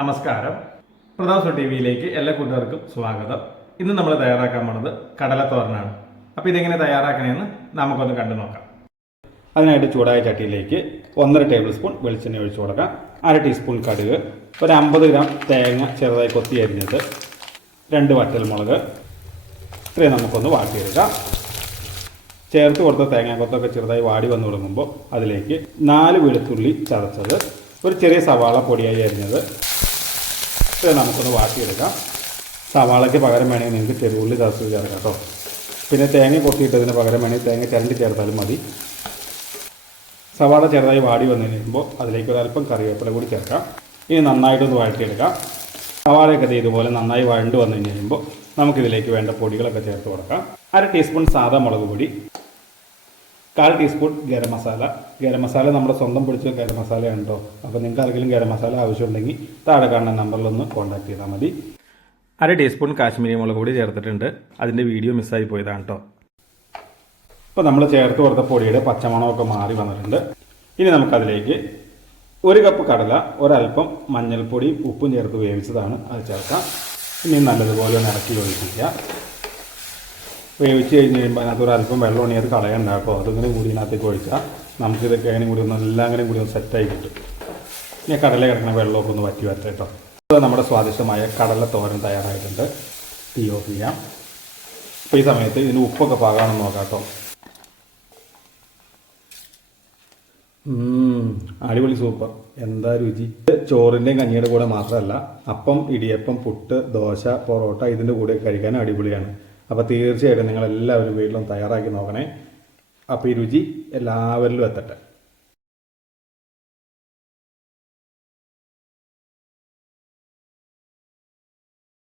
നമസ്കാരം. പ്രതാപ് ടി വിയിലേക്ക് എല്ലാ കൂട്ടുകാർക്കും സ്വാഗതം. ഇന്ന് നമ്മൾ തയ്യാറാക്കാൻ പോണത് കടലത്തോരനാണ്. അപ്പോൾ ഇതെങ്ങനെ തയ്യാറാക്കണമെന്ന് നമുക്കൊന്ന് കണ്ടു നോക്കാം. അതിനായിട്ട് ചൂടായ ചട്ടിയിലേക്ക് ഒന്നര ടേബിൾ സ്പൂൺ വെളിച്ചെണ്ണ ഒഴിച്ചു കൊടുക്കാം. അര ടീസ്പൂൺ കടുക് ഒരു അമ്പത് ഗ്രാം തേങ്ങ ചെറുതായി കൊത്തി അരിഞ്ഞത് രണ്ട് വറ്റൽമുളക് ഇത്രയും നമുക്കൊന്ന് വാട്ടിയെടുക്കാം. ചേർത്ത് കൊടുത്ത തേങ്ങാക്കൊത്തൊക്കെ ചെറുതായി വാടി വന്നു തുടങ്ങുമ്പോൾ അതിലേക്ക് നാല് വെളുത്തുള്ളി ചതച്ചത് ഒരു ചെറിയ സവാള പൊടിയായി അരിഞ്ഞത് ഇത് നമുക്കൊന്ന് വാട്ടിയെടുക്കാം സവാളയ്ക്ക് പകരം വേണമെങ്കിൽ നിങ്ങൾക്ക് ചെറുള്ളി ചതച്ച് ചേർക്കാം കേട്ടോ പിന്നെ തേങ്ങ കൊത്തിയിട്ടതിന് പകരം വേണമെങ്കിൽ തേങ്ങ ചിരണ്ടി ചേർത്താലും മതി. സവാള ചെറുതായി വാടി വന്നു കഴിയുമ്പോൾ അതിലേക്ക് ഒരല്പം കറിവേപ്പില കൂടി ചേർക്കാം. ഇനി നന്നായിട്ടൊന്ന് വഴറ്റിയെടുക്കാം. സവാളയൊക്കെ ഇതുപോലെ നന്നായി വഴണ്ട് വന്നു കഴിയുമ്പോൾ നമുക്കിതിലേക്ക് വേണ്ട പൊടികളൊക്കെ ചേർത്ത് കൊടുക്കാം. അര ടീസ്പൂൺ സാദാ മുളക് പൊടി. കാൽ ടീസ്പൂൺ ഗരം മസാല. ഗരം മസാല നമ്മുടെ സ്വന്തം പൊടിച്ച ഗരം മസാലയാണ് ഉണ്ടോ അപ്പോൾ നിങ്ങൾക്ക് ആർക്കെങ്കിലും ഗരം മസാല ആവശ്യമുണ്ടെങ്കിൽ താഴെ കാണുന്ന നമ്പറിലൊന്ന് കോൺടാക്ട് ചെയ്താൽ മതി. അര ടീസ്പൂൺ കാശ്മീരി മുളക് പൊടി ചേർത്തിട്ടുണ്ട്. അതിന്റെ വീഡിയോ മിസ്സായി പോയതാണ് കേട്ടോ ഇപ്പോൾ നമ്മൾ ചേർത്ത് കൊടുത്ത പൊടിയുടെ പച്ചമണമൊക്കെ മാറി വന്നിട്ടുണ്ട്. ഇനി നമുക്കതിലേക്ക് ഒരു കപ്പ് കടല ഒരൽപ്പം മഞ്ഞൾപ്പൊടി ഉപ്പും ചേർത്ത് വേവിച്ചതാണ്. അത് ചേർക്കാം. ഇനി നല്ലതുപോലെ ഒന്ന് ഇറക്കി യോജിപ്പിക്കുക. വേവിച്ച് കഴിഞ്ഞ് കഴിയുമ്പോൾ അതിനകത്ത് ഒരു അല്പം വെള്ളം ഉണ്ടെങ്കിൽ അത് കളയണ്ട കേട്ടോ. അതിങ്ങനെ കൂടി ഇതിനകത്തേക്ക് ഒഴിച്ചാൽ നമുക്കിതൊക്കെ അങ്ങനെ കൂടി ഒന്ന് എല്ലാം അങ്ങനെ കൂടി ഒന്ന് സെറ്റായി കിട്ടും. ഇനി കടല കിടക്കുന്ന വെള്ളമൊക്കെ ഒന്ന് വറ്റി വരട്ടെ കേട്ടോ. ഇപ്പോൾ നമ്മുടെ സ്വാദിഷ്ടമായ കടല തോരൻ തയ്യാറായിട്ടുണ്ട്. തീ ഓഫ് ചെയ്യാം. അപ്പോൾ ഈ സമയത്ത് ഇതിന് ഉപ്പൊക്കെ പാകാണെന്ന് നോക്കാം കേട്ടോ. അടിപൊളി സൂപ്പർ. എന്താ രുചി? ചോറിന്റെയും കഞ്ഞിയുടെ കൂടെ മാത്രമല്ല അപ്പം ഇടിയപ്പം പുട്ട് ദോശ പൊറോട്ട ഇതിന്റെ കൂടെ കഴിക്കാനും അടിപൊളിയാണ്. അപ്പോൾ തീർച്ചയായിട്ടും നിങ്ങളെല്ലാവരും വീട്ടിലും തയ്യാറാക്കി നോക്കണേ. അപ്പോൾ ഈ രുചി എല്ലാവരിലും എത്തട്ടെ.